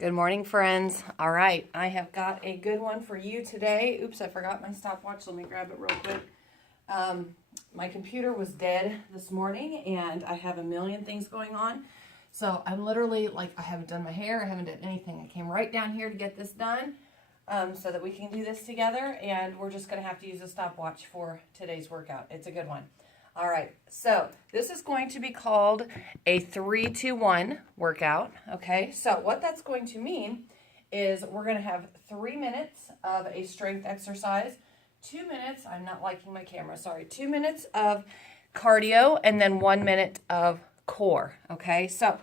Good morning, friends. All right, I have got a good one for you today. Oops, I forgot my stopwatch. Let me grab it real quick. My computer was dead this morning, and I have a million things going on. So I'm literally like, I haven't done my hair. I haven't done anything. I came right down here to get this done so that we can do this together, and we're just going to have to use a stopwatch for today's workout. It's a good one. All right, so this is going to be called a 3-2-1 workout, okay? So what that's going to mean is we're going to have 3 minutes of a strength exercise, 2 minutes, I'm not liking my camera, sorry, 2 minutes of cardio, and then 1 minute of core, okay? So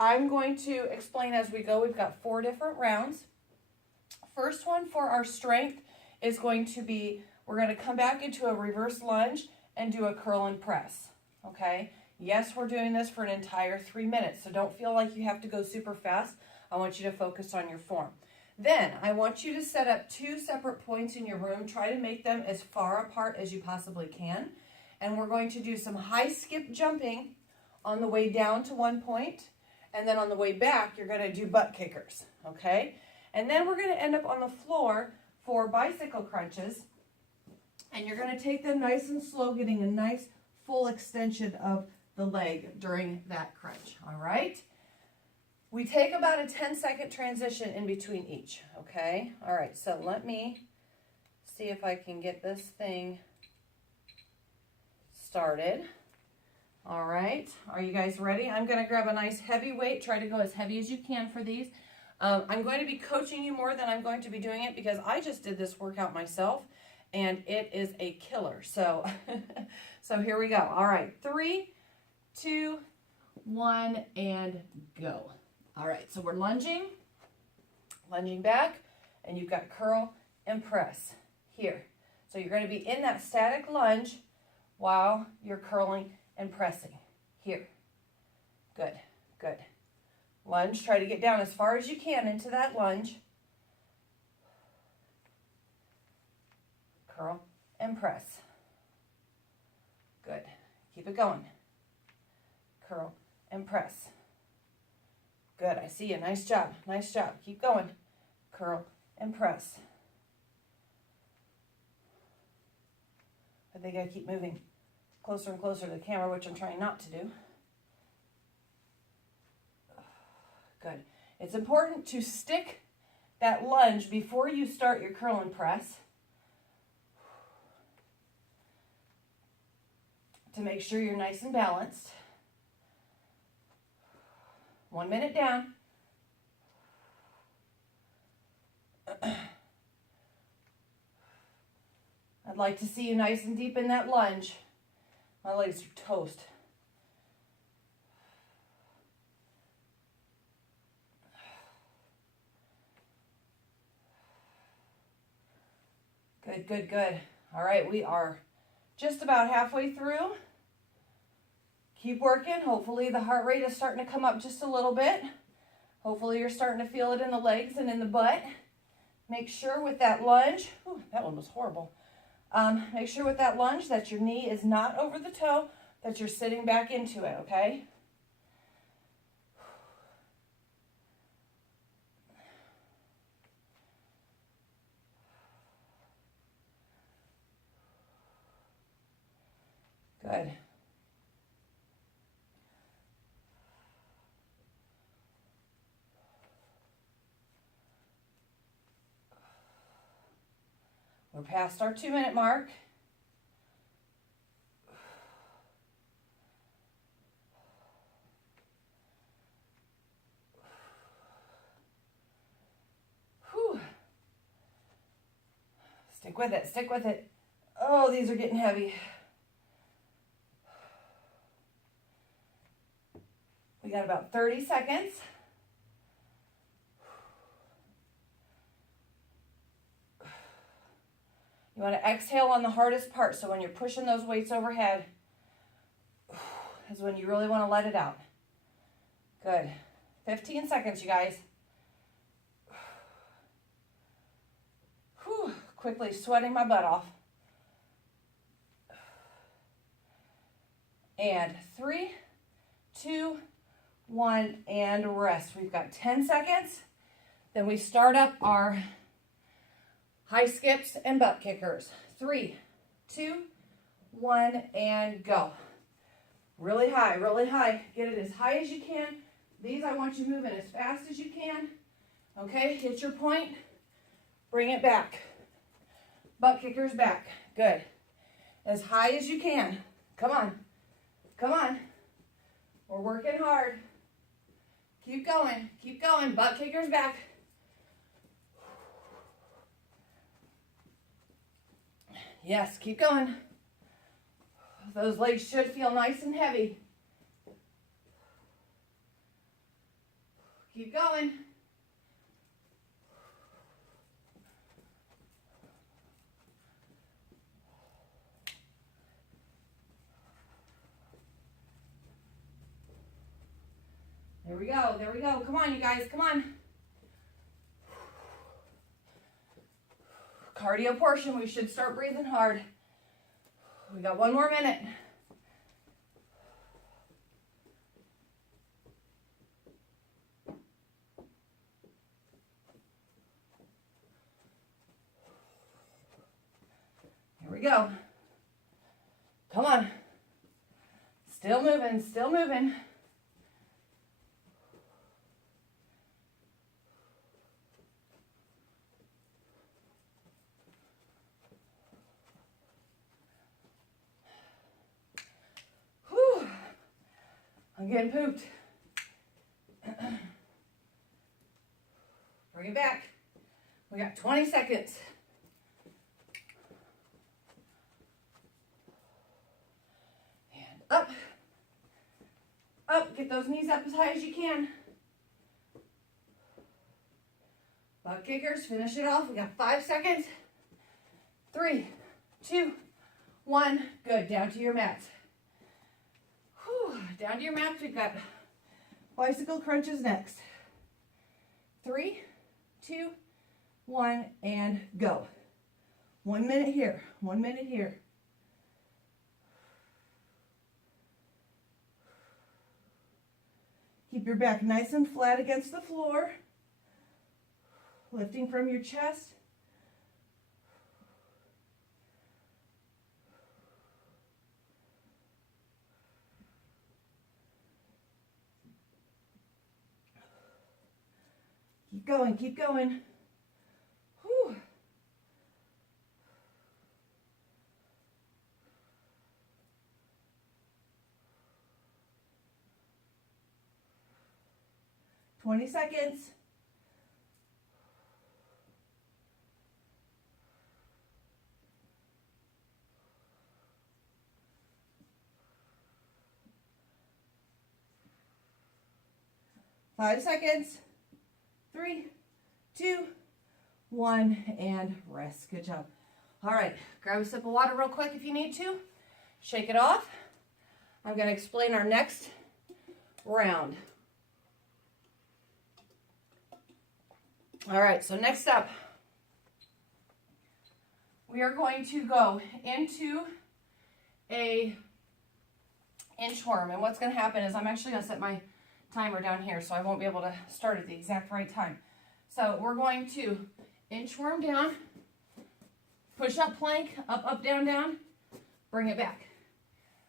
I'm going to explain as we go. We've got 4 different rounds. First one for our strength is going to be, we're going to come back into a reverse lunge and do a curl and press, okay? Yes, we're doing this for an entire 3 minutes, so don't feel like you have to go super fast. I want you to focus on your form. Then I want you to set up 2 separate points in your room. Try to make them as far apart as you possibly can. And we're going to do some high skip jumping on the way down to one point, and then on the way back, you're gonna do butt kickers, okay? And then we're gonna end up on the floor for bicycle crunches. And you're going to take them nice and slow, getting a nice full extension of the leg during that crunch, all right? We take about a 10-second transition in between each, okay? All right, so let me see if I can get this thing started. All right, are you guys ready? I'm going to grab a nice heavy weight. Try to go as heavy as you can for these. I'm going to be coaching you more than I'm going to be doing it because I just did this workout myself. And it is a killer. So, so here we go. All right, 3, 2, 1, and go. All right, so we're lunging back, and you've got curl and press here. So you're going to be in that static lunge while you're curling and pressing here. Good, good. Lunge, try to get down as far as you can into that lunge. Curl and press. Good. Keep it going. Curl and press. Good. I see you. Nice job. Nice job. Keep going. Curl and press. I think I keep moving closer and closer to the camera, which I'm trying not to do. Good. It's important to stick that lunge before you start your curl and press, to make sure you're nice and balanced. 1 minute down. I'd like to see you nice and deep in that lunge. My legs are toast. Good, good, good. All right, we are just about halfway through. Keep working. Hopefully the heart rate is starting to come up just a little bit. Hopefully you're starting to feel it in the legs and in the butt. Make sure with that lunge, that one was horrible. Make sure with that lunge that your knee is not over the toe, that you're sitting back into it, okay? Good. We're past our 2 minute mark. Whew. Stick with it, stick with it. Oh, these are getting heavy. We got about 30 seconds. You want to exhale on the hardest part, so when you're pushing those weights overhead is when you really want to let it out. Good. 15 seconds, you guys. Whew. Quickly sweating my butt off. And 3, 2, 1, and rest. We've got 10 seconds. Then we start up our high skips and butt kickers. 3, 2, 1, and go. Really high, really high. Get it as high as you can. These I want you moving as fast as you can. Okay, hit your point. Bring it back. Butt kickers back. Good. As high as you can. Come on. Come on. We're working hard. Keep going. Keep going. Butt kickers back. Yes, keep going. Those legs should feel nice and heavy. Keep going. There we go. There we go. Come on, you guys. Come on. Cardio portion. We should start breathing hard. We got 1 more minute. Here we go. Come on. Still moving, still moving. I'm getting pooped. Bring it back. We got 20 seconds. And up. Up. Get those knees up as high as you can. Butt kickers. Finish it off. We got 5 seconds. 3, 2, 1. Good. Down to your mats. Down to your mats. We've got bicycle crunches next. 3, 2, 1, and go. 1 minute here. 1 minute here. Keep your back nice and flat against the floor. Lifting from your chest. Keep going, keep going. Whew. Twenty seconds. Five seconds. 3, 2, 1, and rest. Good job. All right, grab a sip of water real quick if you need to. Shake it off. I'm going to explain our next round. All right, so next up, we are going to go into a inchworm. And what's going to happen is I'm actually going to set my timer down here, so I won't be able to start at the exact right time. So we're going to inchworm down, push up plank, up, up, down, down, bring it back.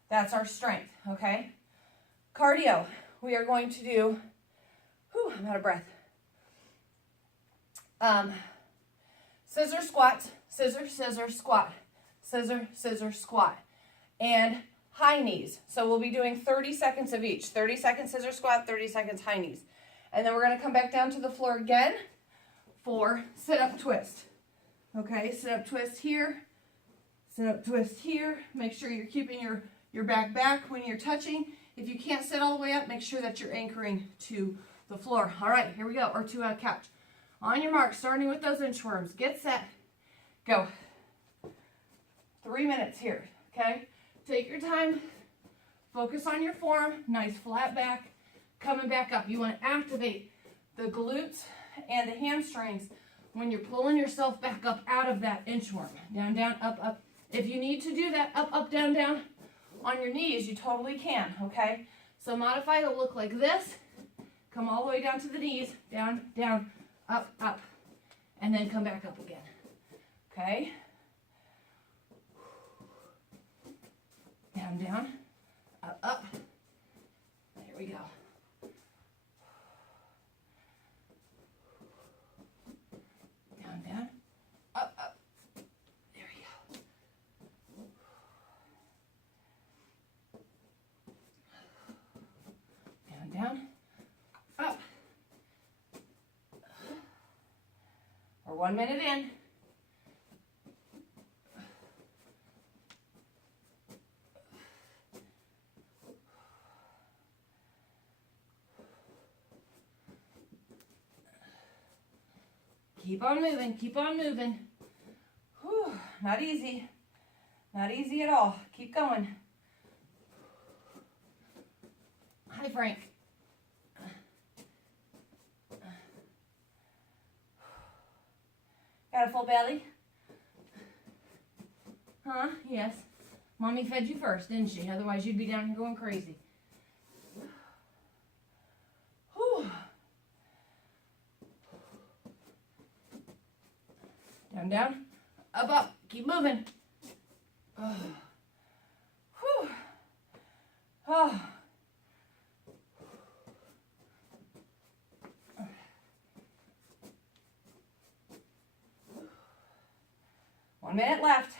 That's our strength, okay? Cardio, we are going to do, I'm out of breath. Scissor squats, scissor, scissor, squat, scissor, scissor, squat, and high knees. So we'll be doing 30 seconds of each. 30 seconds scissor squat, 30 seconds high knees. And then we're going to come back down to the floor again for sit-up twist. Okay, sit-up twist here, sit-up twist here. Make sure you're keeping your back when you're touching. If you can't sit all the way up, make sure that you're anchoring to the floor. All right, here we go, or to a couch. On your mark, starting with those inchworms. Get set, go. 3 minutes here, okay? Take your time, focus on your form, nice flat back, coming back up. You want to activate the glutes and the hamstrings when you're pulling yourself back up out of that inchworm. Down, down, up, up. If you need to do that up, up, down, down on your knees, you totally can, okay? So modify to look like this. Come all the way down to the knees, down, down, up, up, and then come back up again. Okay? Down, down, up, up. Here we go. Down, down, up, up. There we go. Down, down, up. We're 1 minute in. Keep on moving, keep on moving. Whew, not easy. Not easy at all. Keep going. Hi, Frank. Got a full belly? Huh? Yes. Mommy fed you first, didn't she? Otherwise you'd be down here going crazy. Whew. Down, down, up, up. Keep moving. Oh. Whew. Oh. 1 minute left.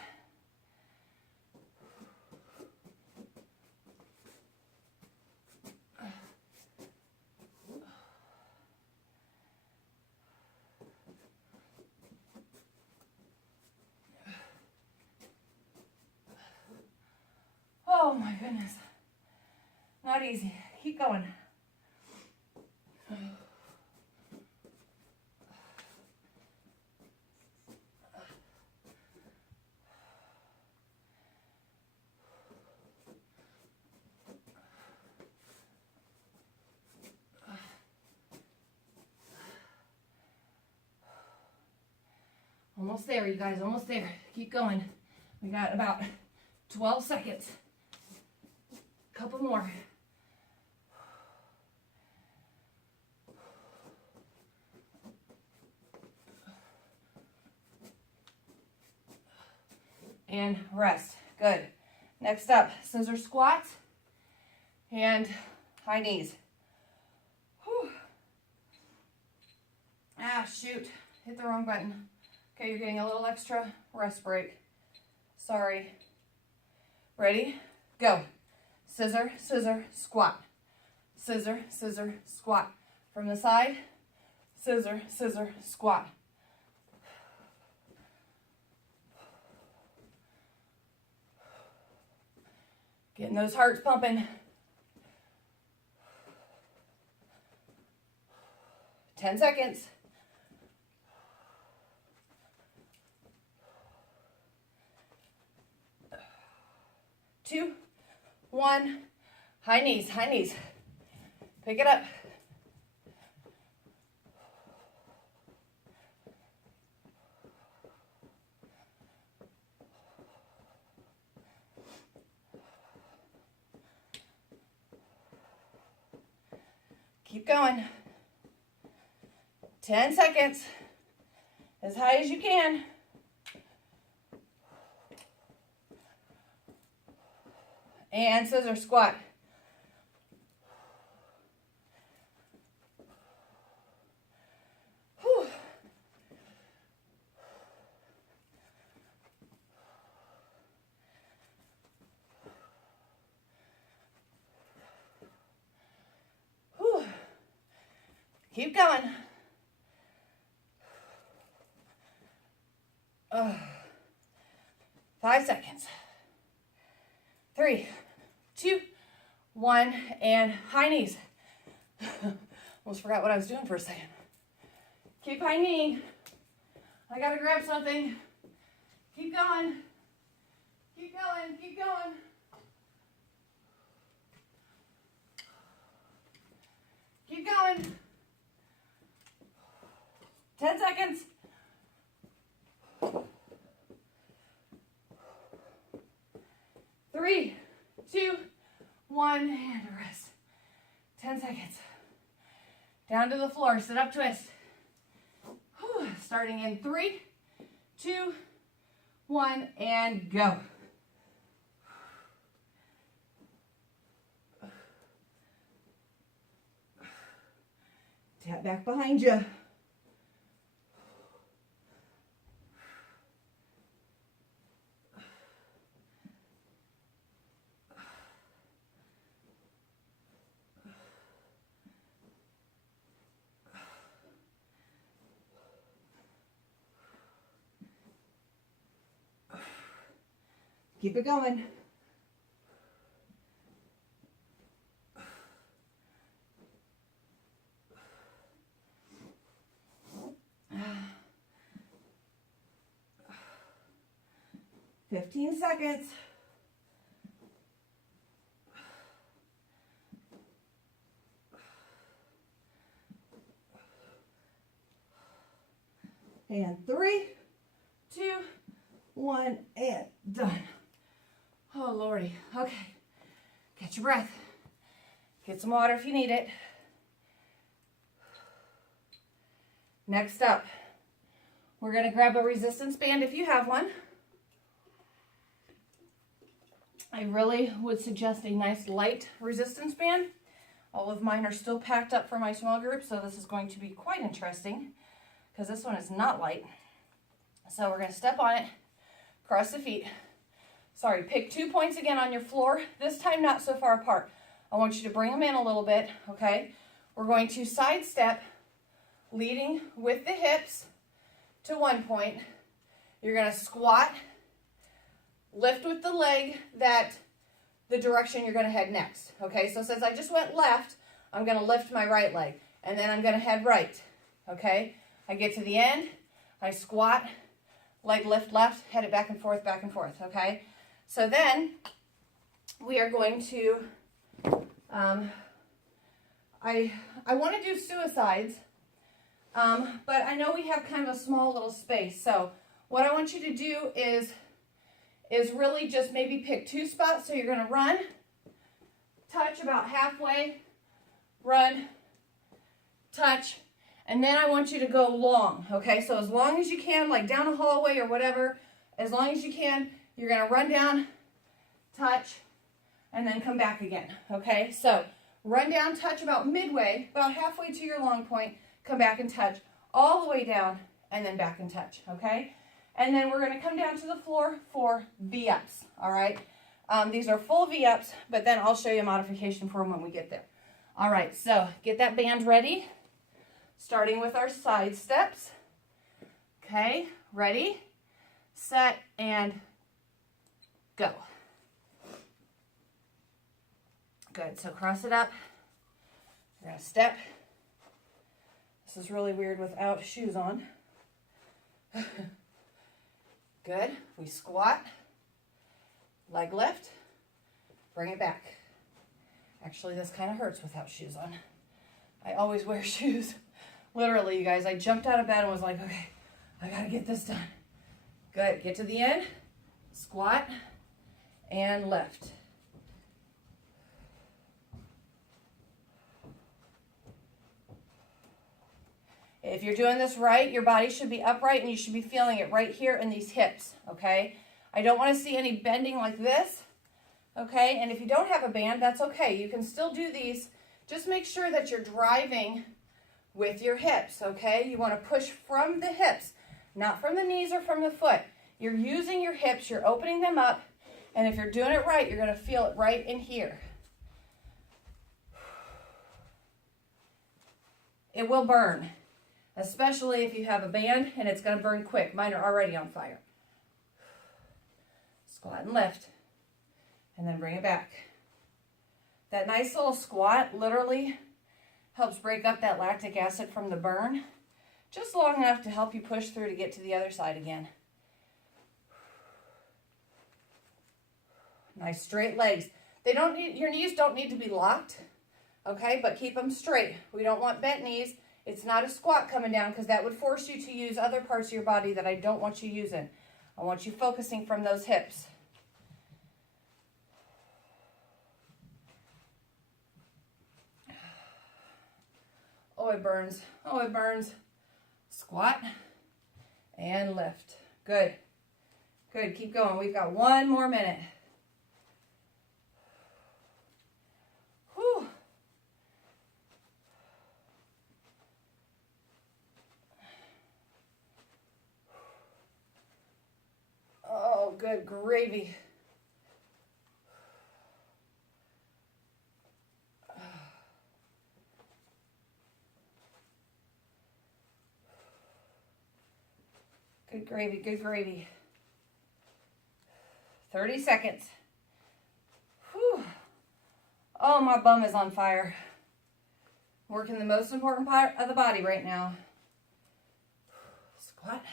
Oh my goodness. Not easy. Keep going. Almost there, you guys, almost there. Keep going. We got about 12 seconds. Couple more. And rest. Good. Next up, scissor squats and high knees. Whew. Ah, shoot. Hit the wrong button. Okay, you're getting a little extra rest break. Sorry. Ready? Go. Scissor, scissor, squat. Scissor, scissor, squat. From the side, scissor, scissor, squat. Getting those hearts pumping. 10 seconds. 2, 1. High knees, high knees. Pick it up. Keep going. 10 seconds. As high as you can. And scissor squat. Whew. Whew. Keep going. 5 seconds. 3, 2, 1, and high knees. Almost forgot what I was doing for a second. Keep high knee. I gotta grab something. Keep going. Keep going. Keep going. Keep going. 10 seconds. 3, 2, 1, and rest. 10 seconds. Down to the floor, sit up twist. Starting in 3, 2, 1, and go. Tap back behind you. Keep it going. "15 seconds. And 3, 2, 1, and done. Oh, Lordy. Okay. Catch your breath. Get some water if you need it. Next up, we're going to grab a resistance band if you have one. I really would suggest a nice light resistance band. All of mine are still packed up for my small group, so this is going to be quite interesting because this one is not light. So we're going to step on it, cross the feet. Sorry, pick 2 points again on your floor, this time not so far apart. I want you to bring them in a little bit, okay? We're going to side step, leading with the hips to 1 point. You're going to squat, lift with the leg the direction you're going to head next, okay? So since I just went left, I'm going to lift my right leg, and then I'm going to head right, okay? I get to the end, I squat, leg lift left, head it back and forth, okay? So then we are going to, I want to do suicides, but I know we have kind of a small little space. So what I want you to do is really just maybe pick 2 spots. So you're going to run, touch about halfway, run, touch, and then I want you to go long, okay? So as long as you can, like down a hallway or whatever, as long as you can, you're going to run down, touch, and then come back again, okay? So run down, touch about midway, about halfway to your long point, come back and touch all the way down, and then back and touch, okay? And then we're going to come down to the floor for V-ups, all right? These are full V-ups, but then I'll show you a modification for them when we get there. All right, so get that band ready, starting with our side steps. Okay, ready, set, and go. Good, so cross it up. We're going to step. This is really weird without shoes on. Good, we squat, leg lift, bring it back. Actually, this kind of hurts without shoes on. I always wear shoes. Literally, you guys, I jumped out of bed and was like, okay, I gotta get this done. Good, get to the end, squat, and lift. If you're doing this right, your body should be upright and you should be feeling it right here in these hips, okay? I don't want to see any bending like this, okay? And if you don't have a band, that's okay. You can still do these. Just make sure that you're driving with your hips, okay? You want to push from the hips, not from the knees or from the foot. You're using your hips, you're opening them up, and if you're doing it right, you're going to feel it right in here. It will burn, especially if you have a band, and it's going to burn quick. Mine are already on fire. Squat and lift, and then bring it back. That nice little squat literally helps break up that lactic acid from the burn, just long enough to help you push through to get to the other side again. Nice straight legs. Your knees don't need to be locked, okay, but keep them straight. We don't want bent knees. It's not a squat coming down because that would force you to use other parts of your body that I don't want you using. I want you focusing from those hips. Oh, it burns. Oh, it burns. Squat, and lift. Good. Good. Keep going. We've got 1 more minute. Whew. Oh, good gravy. Good gravy, good gravy. 30 seconds. Whew. Oh, my bum is on fire. Working the most important part of the body right now. Squat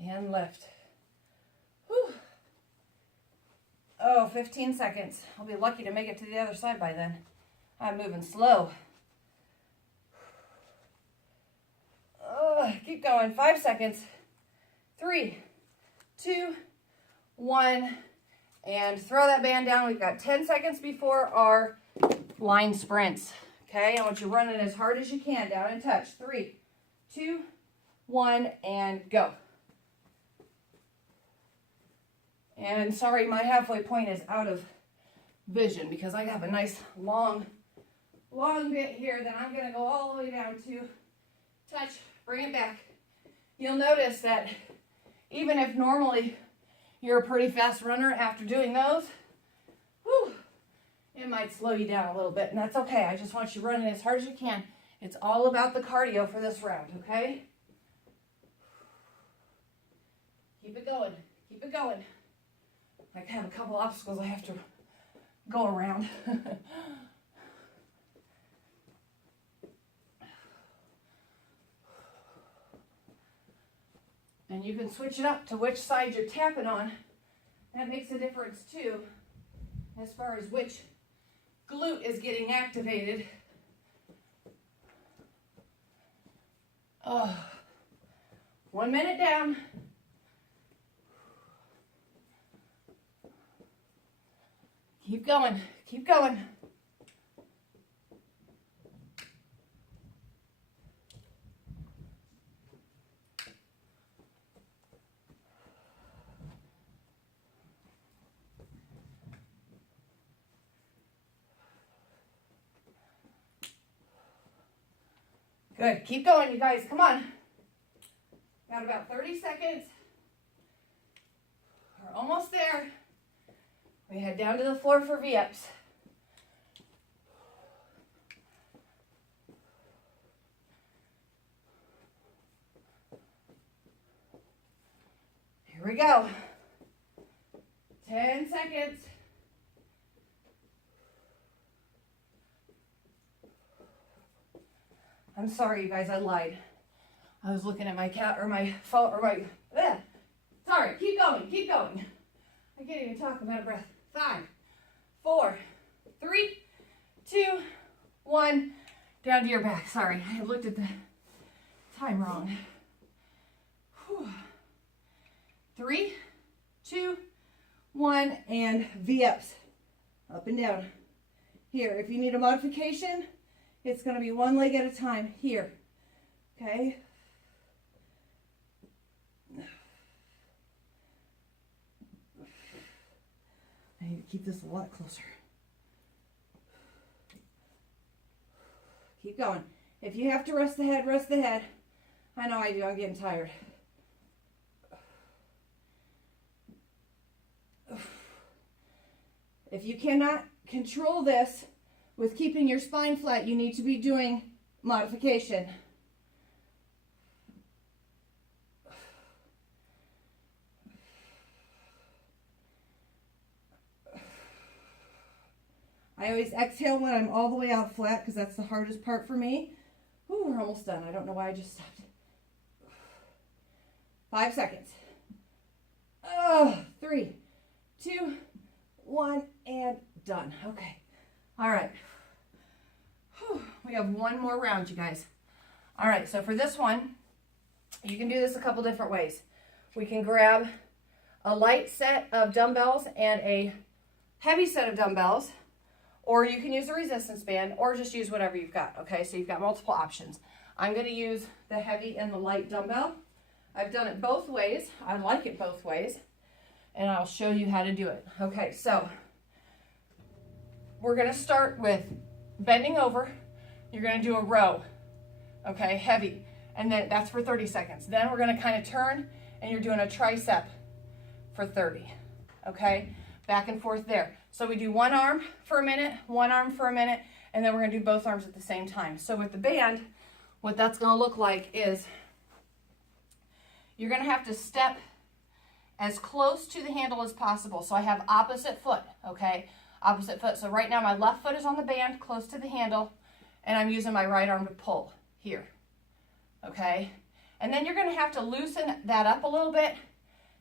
and lift. Whew. Oh, 15 seconds. I'll be lucky to make it to the other side by then. I'm moving slow. Keep going. 5 seconds. 3, 2, 1, and throw that band down. We've got 10 seconds before our line sprints. Okay, I want you running as hard as you can, down and touch. 3, 2, 1, and go. And sorry, my halfway point is out of vision because I have a nice long bit here that I'm going to go all the way down to touch, bring it back. You'll notice that even if normally you're a pretty fast runner, after doing those, whew, it might slow you down a little bit, and that's okay. I just want you running as hard as you can. It's all about the cardio for this round, okay? Keep it going. Keep it going. I have a couple obstacles I have to go around. And you can switch it up to which side you're tapping on. That makes a difference too, as far as which glute is getting activated. Oh, 1 minute down. Keep going, keep going. Good. Keep going, you guys. Come on. Got about 30 seconds. We're almost there. We head down to the floor for V-ups. Here we go. 10 seconds. I'm sorry, you guys, I lied. I was looking at my cat or my phone or my, sorry, keep going, keep going. I can't even talk, I'm out of breath. 5, 4, 3, 2, 1, down to your back. Sorry, I looked at the time wrong. Whew. 3, 2, 1, and V-ups, up and down. Here, if you need a modification, it's going to be one leg at a time here, okay? I need to keep this a lot closer. Keep going. If you have to rest the head, rest the head. I know I do, I'm getting tired. If you cannot control this with keeping your spine flat, you need to be doing modification. I always exhale when I'm all the way out flat because that's the hardest part for me. Ooh, we're almost done. I don't know why I just stopped. 5 seconds. 3, 2, 1, and done. Okay. All right. Whew. We have one more round, you guys. All right, so for this one, you can do this a couple different ways. We can grab a light set of dumbbells and a heavy set of dumbbells, or you can use a resistance band, or just use whatever you've got, okay? So you've got multiple options. I'm gonna use the heavy and the light dumbbell. I've done it both ways. I like it both ways. And I'll show you how to do it. Okay, so we're going to start with bending over. You're going to do a row, okay, heavy. And then that's for 30 seconds. Then we're going to kind of turn, and you're doing a tricep for 30, okay? Back and forth there. So we do one arm for a minute, one arm for a minute, and then we're going to do both arms at the same time. So with the band, what that's going to look like is you're going to have to step as close to the handle as possible. So I have opposite foot, okay? Opposite foot. So right now my left foot is on the band, close to the handle, and I'm using my right arm to pull here, okay? And then you're going to have to loosen that up a little bit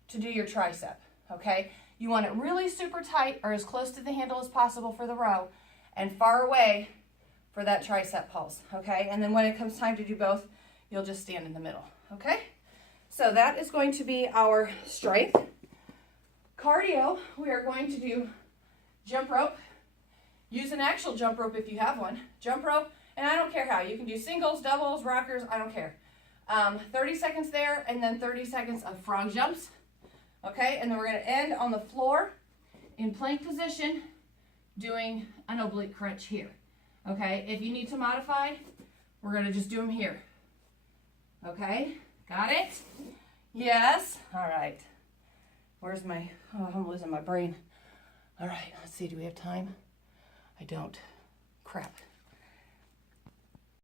to do your tricep, okay? You want it really super tight or as close to the handle as possible for the row and far away for that tricep pulse, okay? And then when it comes time to do both, you'll just stand in the middle, okay? So that is going to be our strength. Cardio, we are going to do jump rope. Use an actual jump rope if you have one. Jump rope, and I don't care how. You can do singles, doubles, rockers, I don't care. 30 seconds there, and then 30 seconds of frog jumps. Okay, and then we're going to end on the floor in plank position doing an oblique crunch here. Okay, if you need to modify, we're going to just do them here. Okay, got it? Yes. All right. Where's my, oh, I'm losing my brain. All right, let's see, do we have time? I don't. Crap.